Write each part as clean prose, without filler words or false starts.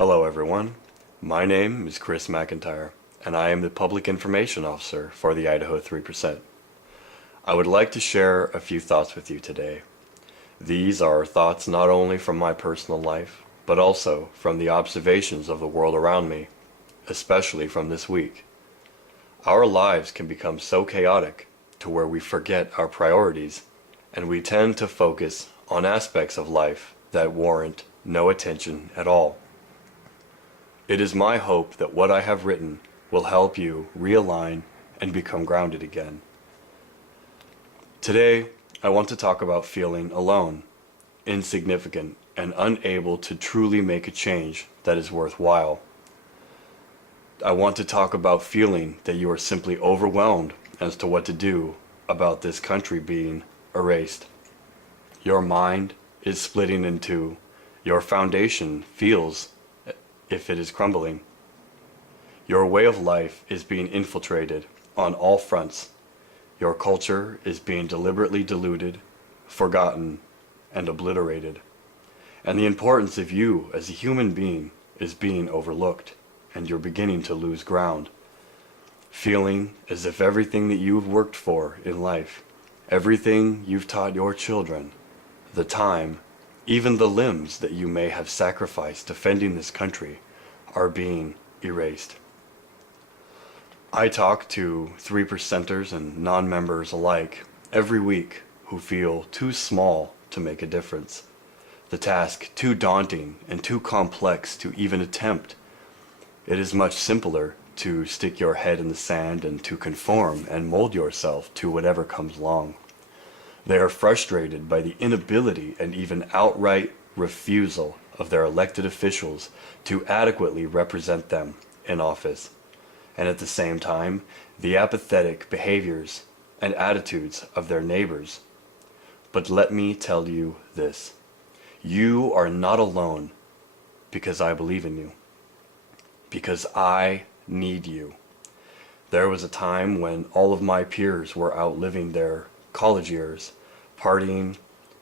Hello everyone, my name is Chris McIntyre, and I am the Public Information Officer for the Idaho 3%. I would like to share a few thoughts with you today. These are thoughts not only from my personal life, but also from the observations of the world around me, especially from this week. Our lives can become so chaotic to where we forget our priorities, and we tend to focus on aspects of life that warrant no attention at all. It is my hope that what I have written will help you realign and become grounded again. Today, I want to talk about feeling alone, insignificant, and unable to truly make a change that is worthwhile. I want to talk about feeling that you are simply overwhelmed as to what to do about this country being erased. Your mind is splitting in two. Your foundation feels if it is crumbling. Your way of life is being infiltrated on all fronts. Your culture is being deliberately diluted, forgotten, and obliterated. And the importance of you as a human being is being overlooked, and you're beginning to lose ground. Feeling as if everything that you've worked for in life, everything you've taught your children, the time, even the limbs that you may have sacrificed defending this country, are being erased. I talk to 3%ers and non-members alike every week who feel too small to make a difference, the task too daunting and too complex to even attempt. It is much simpler to stick your head in the sand and to conform and mold yourself to whatever comes along. They are frustrated by the inability and even outright refusal of their elected officials to adequately represent them in office, and at the same time, the apathetic behaviors and attitudes of their neighbors. But let me tell you this: you are not alone, because I believe in you, because I need you. There was a time when all of my peers were out living their college years. Partying,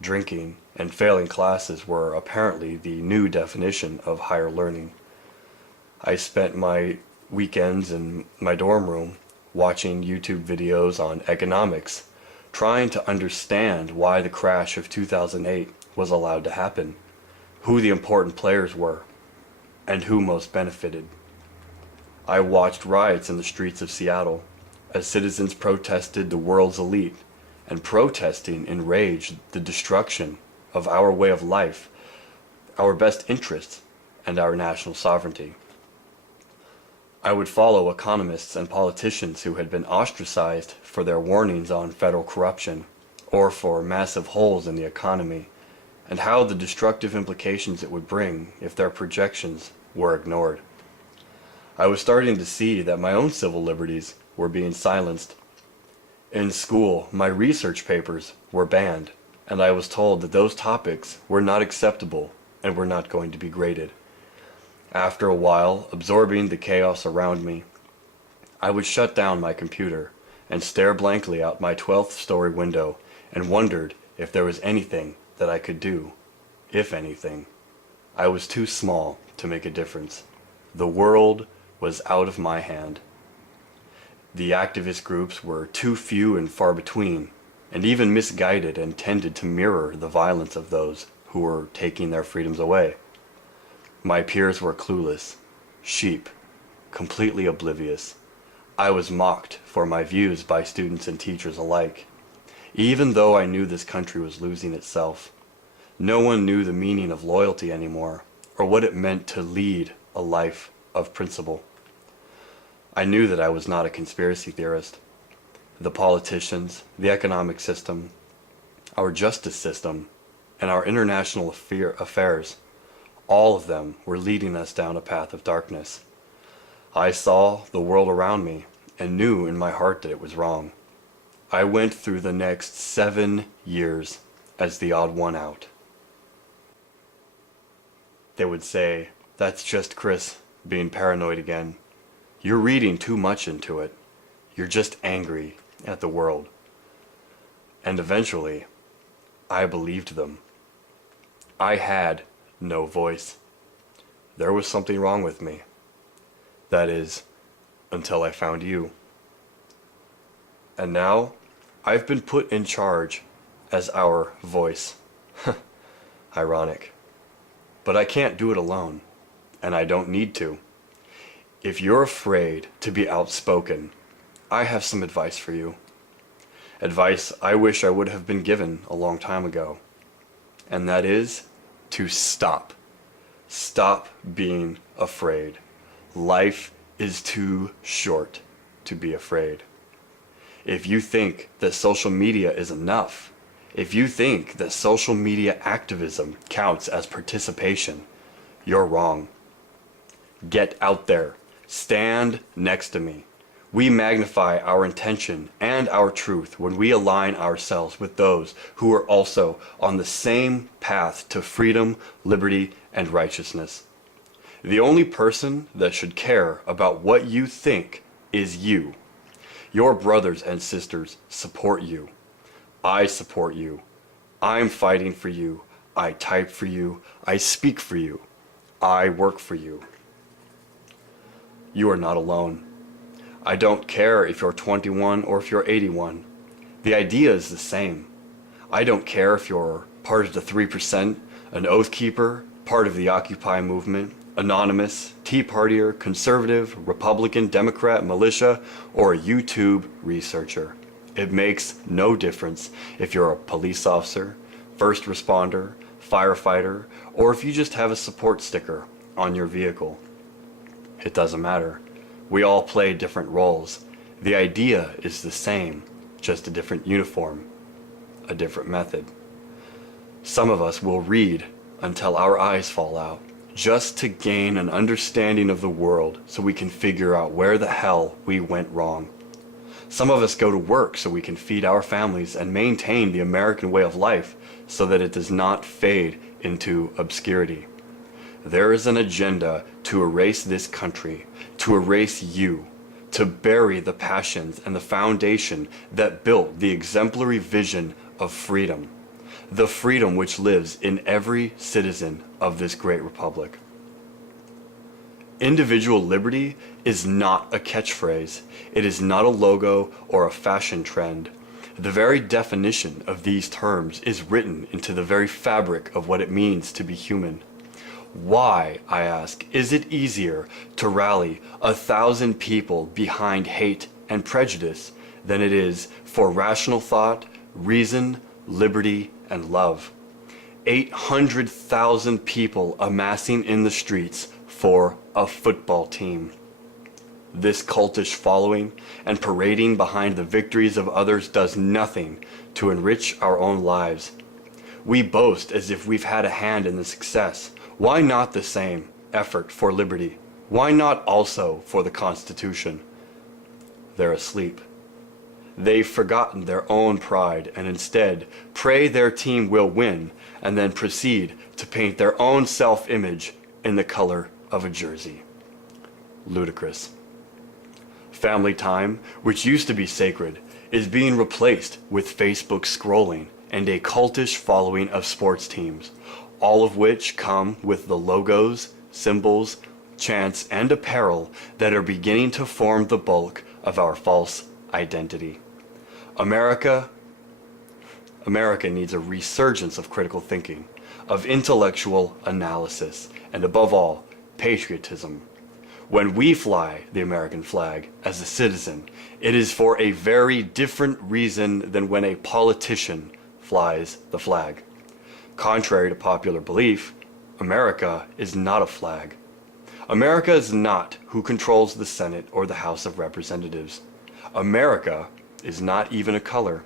drinking, and failing classes were apparently the new definition of higher learning. I spent my weekends in my dorm room watching YouTube videos on economics, trying to understand why the crash of 2008 was allowed to happen, who the important players were, and who most benefited. I watched riots in the streets of Seattle as citizens protested the world's elite, and protesting enraged the destruction of our way of life, our best interests, and our national sovereignty. I would follow economists and politicians who had been ostracized for their warnings on federal corruption or for massive holes in the economy, and how the destructive implications it would bring if their projections were ignored. I was starting to see that my own civil liberties were being silenced. In school, my research papers were banned, and I was told that those topics were not acceptable and were not going to be graded. After a while, absorbing the chaos around me, I would shut down my computer and stare blankly out my 12th story window and wondered if there was anything that I could do, if anything. I was too small to make a difference. The world was out of my hand. The activist groups were too few and far between, and even misguided and tended to mirror the violence of those who were taking their freedoms away. My peers were clueless, sheep, completely oblivious. I was mocked for my views by students and teachers alike. Even though I knew this country was losing itself, no one knew the meaning of loyalty anymore, or what it meant to lead a life of principle. I knew that I was not a conspiracy theorist. The politicians, the economic system, our justice system, and our international affairs, all of them were leading us down a path of darkness. I saw the world around me and knew in my heart that it was wrong. I went through the next 7 years as the odd one out. They would say, "That's just Chris being paranoid again. You're reading too much into it. You're just angry at the world." And eventually, I believed them. I had no voice. there was something wrong with me. That is, until I found you. And now, I've been put in charge as our voice. Ironic. But I can't do it alone, and I don't need to. If you're afraid to be outspoken, I have some advice for you. Advice I wish I would have been given a long time ago. And that is to stop. Stop being afraid. Life is too short to be afraid. If you think that social media is enough, if you think that social media activism counts as participation, you're wrong. Get out there. Stand next to me. We magnify our intention and our truth when we align ourselves with those who are also on the same path to freedom, liberty, and righteousness. The only person that should care about what you think is you. Your brothers and sisters support you. I support you. I'm fighting for you. I type for you. I speak for you. I work for you. You are not alone. I don't care if you're 21 or if you're 81. The idea is the same. I don't care if you're part of the 3%, an oath keeper, part of the Occupy movement, anonymous, Tea Partier, conservative, Republican, Democrat, militia, or a YouTube researcher. It makes no difference if you're a police officer, first responder, firefighter, or if you just have a support sticker on your vehicle. It doesn't matter. We all play different roles. The idea is the same, just a different uniform, a different method. Some of us will read until our eyes fall out, just to gain an understanding of the world so we can figure out where the hell we went wrong. Some of us go to work so we can feed our families and maintain the American way of life so that it does not fade into obscurity. There is an agenda to erase this country, to erase you, to bury the passions and the foundation that built the exemplary vision of freedom, the freedom which lives in every citizen of this great republic. Individual liberty is not a catchphrase. It is not a logo or a fashion trend. The very definition of these terms is written into the very fabric of what it means to be human. Why, I ask, is it easier to rally 1,000 people behind hate and prejudice than it is for rational thought, reason, liberty, and love? 800,000 people amassing in the streets for a football team. This cultish following and parading behind the victories of others does nothing to enrich our own lives. We boast as if we've had a hand in the success. Why not the same effort for liberty? Why not also for the Constitution? They're asleep. They've forgotten their own pride and instead pray their team will win and then proceed to paint their own self-image in the color of a jersey. Ludicrous. Family time, which used to be sacred, is being replaced with Facebook scrolling and a cultish following of sports teams, all of which come with the logos, symbols, chants, and apparel that are beginning to form the bulk of our false identity. America needs a resurgence of critical thinking, of intellectual analysis, and above all, patriotism. When we fly the American flag as a citizen, it is for a very different reason than when a politician flies the flag. Contrary to popular belief, America is not a flag. America is not who controls the Senate or the House of Representatives. America is not even a color.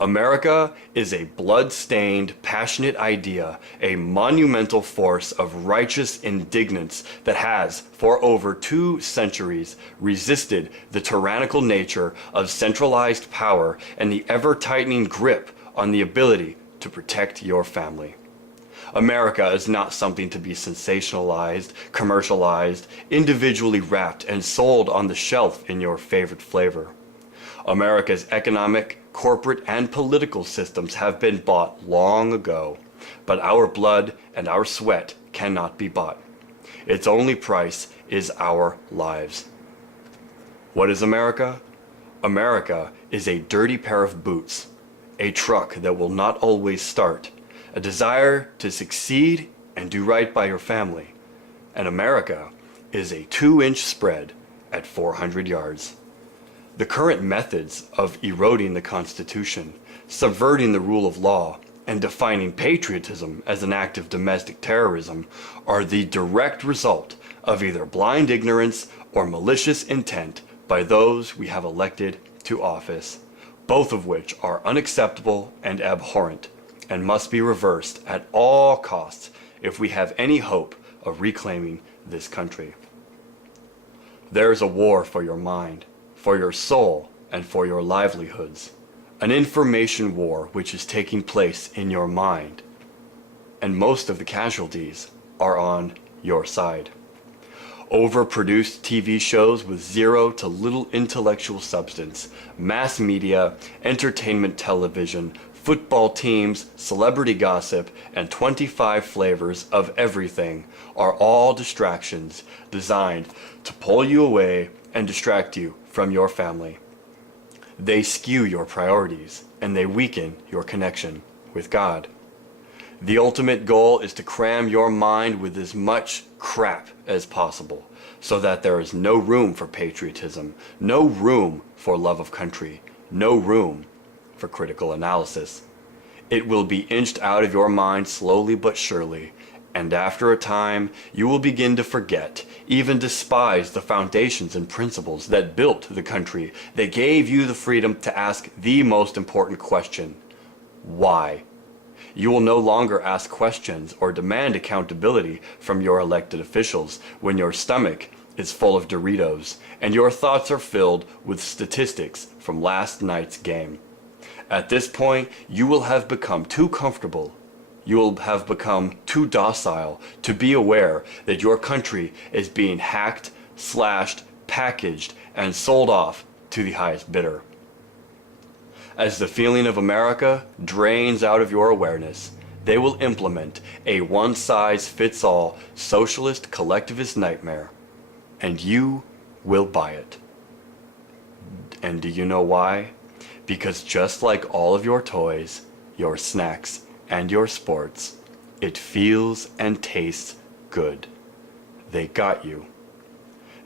America is a blood-stained, passionate idea, a monumental force of righteous indignance that has, for over 2 centuries, resisted the tyrannical nature of centralized power and the ever-tightening grip on the ability to protect your family. America is not something to be sensationalized, commercialized, individually wrapped, and sold on the shelf in your favorite flavor. America's economic, corporate, and political systems have been bought long ago, but our blood and our sweat cannot be bought. Its only price is our lives. What is America? America is a dirty pair of boots, a truck that will not always start, a desire to succeed and do right by your family. And America is a 2-inch spread at 400 yards. The current methods of eroding the Constitution, subverting the rule of law, and defining patriotism as an act of domestic terrorism are the direct result of either blind ignorance or malicious intent by those we have elected to office, both of which are unacceptable and abhorrent, and must be reversed at all costs if we have any hope of reclaiming this country. There is a war for your mind, for your soul, and for your livelihoods. An information war which is taking place in your mind. And most of the casualties are on your side. Overproduced TV shows with zero to little intellectual substance, mass media, entertainment television, football teams, celebrity gossip, and 25 flavors of everything are all distractions designed to pull you away and distract you from your family. They skew your priorities and they weaken your connection with God. The ultimate goal is to cram your mind with as much crap as possible so that there is no room for patriotism, no room for love of country, no room for critical analysis. It will be inched out of your mind slowly but surely, and after a time you will begin to forget, even despise the foundations and principles that built the country, that gave you the freedom to ask the most important question: why? You will no longer ask questions or demand accountability from your elected officials when your stomach is full of Doritos and your thoughts are filled with statistics from last night's game. At this point, you will have become too comfortable. You will have become too docile to be aware that your country is being hacked, slashed, packaged, and sold off to the highest bidder. As the feeling of America drains out of your awareness, they will implement a one-size-fits-all socialist collectivist nightmare, and you will buy it. And do you know why? Because just like all of your toys, your snacks, and your sports, it feels and tastes good. They got you.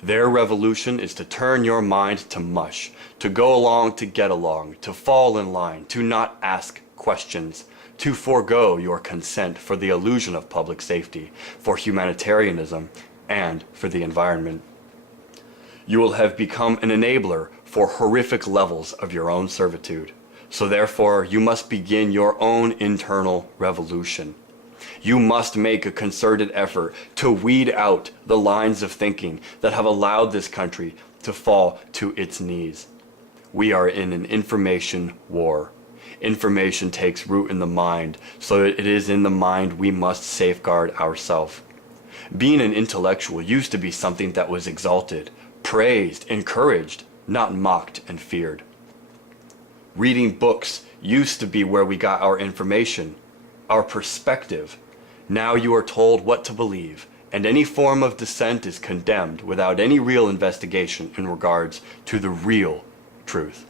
Their revolution is to turn your mind to mush, to go along to get along, to fall in line, to not ask questions, to forego your consent for the illusion of public safety, for humanitarianism, and for the environment. You will have become an enabler for horrific levels of your own servitude. So therefore, you must begin your own internal revolution. You must make a concerted effort to weed out the lines of thinking that have allowed this country to fall to its knees. We are in an information war. Information takes root in the mind, so it is in the mind we must safeguard ourselves. Being an intellectual used to be something that was exalted, praised, encouraged, not mocked and feared. Reading books used to be where we got our information, our perspective. Now you are told what to believe, and any form of dissent is condemned without any real investigation in regards to the real truth.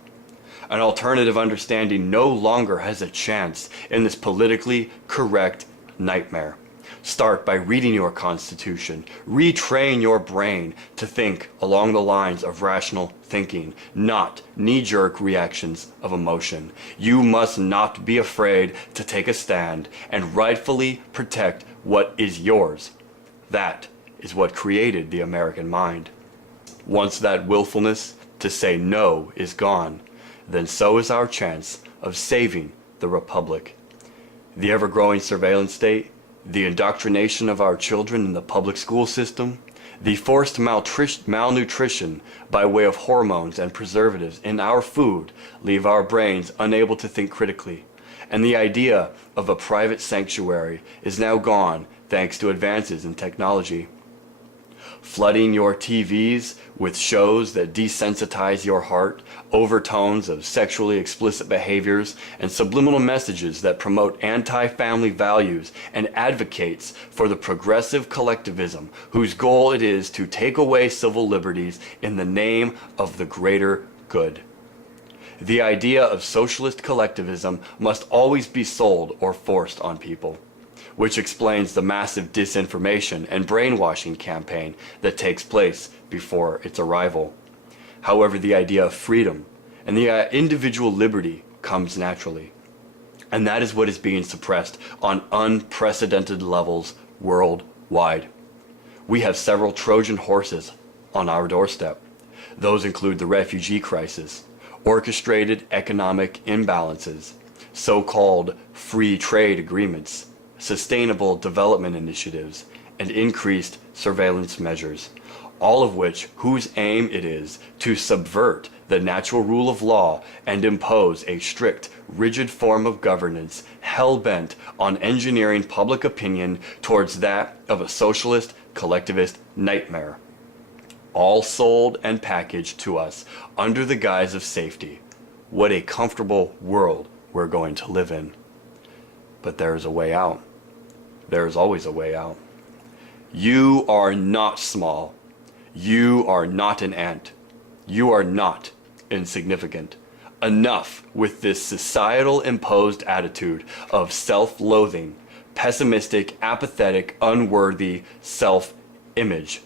An alternative understanding no longer has a chance in this politically correct nightmare. Start by reading your Constitution. Retrain your brain to think along the lines of rational thinking, not knee-jerk reactions of emotion. You must not be afraid to take a stand and rightfully protect what is yours. That is what created the American mind. Once that willfulness to say no is gone, then so is our chance of saving the Republic. The ever-growing surveillance state, the indoctrination of our children in the public school system, the forced malnutrition by way of hormones and preservatives in our food leave our brains unable to think critically, and the idea of a private sanctuary is now gone thanks to advances in technology. flooding your TVs with shows that desensitize your heart, overtones of sexually explicit behaviors, and subliminal messages that promote anti-family values and advocates for the progressive collectivism whose goal it is to take away civil liberties in the name of the greater good. The idea of socialist collectivism must always be sold or forced on people, which explains the massive disinformation and brainwashing campaign that takes place before its arrival. However, the idea of freedom and the individual liberty comes naturally. And that is what is being suppressed on unprecedented levels worldwide. We have several Trojan horses on our doorstep. Those include the refugee crisis, orchestrated economic imbalances, so-called free trade agreements, sustainable development initiatives, and increased surveillance measures, all of which whose aim it is to subvert the natural rule of law and impose a strict, rigid form of governance hell-bent on engineering public opinion towards that of a socialist, collectivist nightmare, all sold and packaged to us under the guise of safety. What a comfortable world we're going to live in. But there is a way out. There is always a way out. You are not small. You are not an ant. You are not insignificant. Enough with this societal imposed attitude of self-loathing, pessimistic, apathetic, unworthy self-image.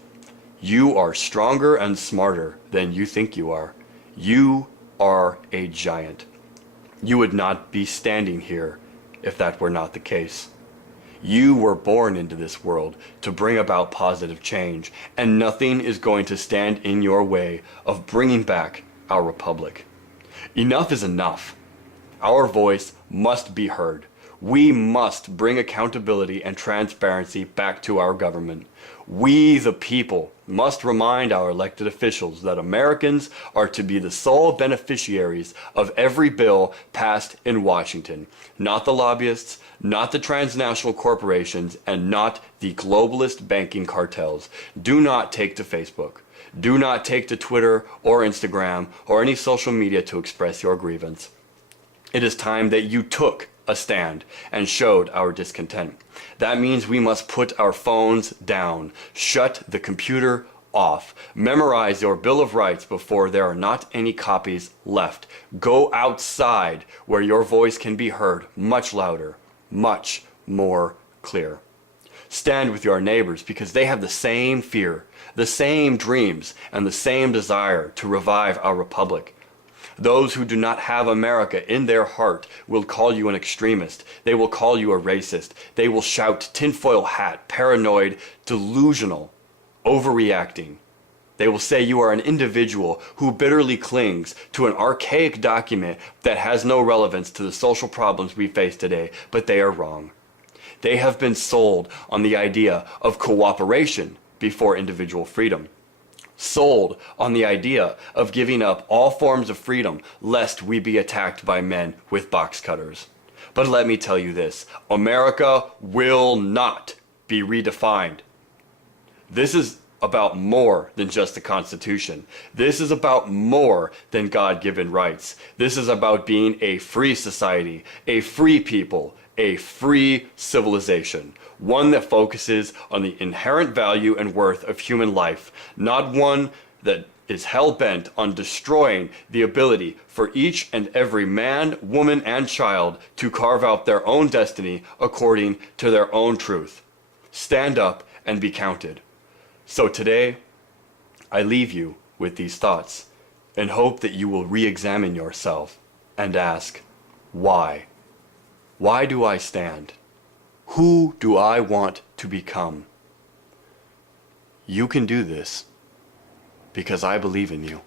You are stronger and smarter than you think you are. You are a giant. You would not be standing here if that were not the case. You were born into this world to bring about positive change, and nothing is going to stand in your way of bringing back our republic. Enough is enough. Our voice must be heard. We must bring accountability and transparency back to our government. We, the people, must remind our elected officials that Americans are to be the sole beneficiaries of every bill passed in Washington, not the lobbyists, not the transnational corporations, and not the globalist banking cartels. Do not take to Facebook. Do not take to Twitter or Instagram or any social media to express your grievance. It is time that you took a stand and showed our discontent. That means we must put our phones down, shut the computer off, memorize your Bill of Rights before there are not any copies left. Go outside where your voice can be heard much louder, much more clear. Stand with your neighbors because they have the same fear, the same dreams, and the same desire to revive our republic. Those who do not have America in their heart will call you an extremist. They will call you a racist. They will shout tinfoil hat, paranoid, delusional, overreacting. They will say you are an individual who bitterly clings to an archaic document that has no relevance to the social problems we face today, but they are wrong. They have been sold on the idea of cooperation before individual freedom. Sold on the idea of giving up all forms of freedom lest we be attacked by men with box cutters. But let me tell you this, America will not be redefined. This is about more than just the Constitution. This is about more than God-given rights. This is about being a free society, a free people, a free civilization, one that focuses on the inherent value and worth of human life, not one that is hell-bent on destroying the ability for each and every man, woman, and child to carve out their own destiny according to their own truth. Stand up and be counted. So today, I leave you with these thoughts and hope that you will re-examine yourself and ask, why? Why do I stand? Who do I want to become? You can do this because I believe in you.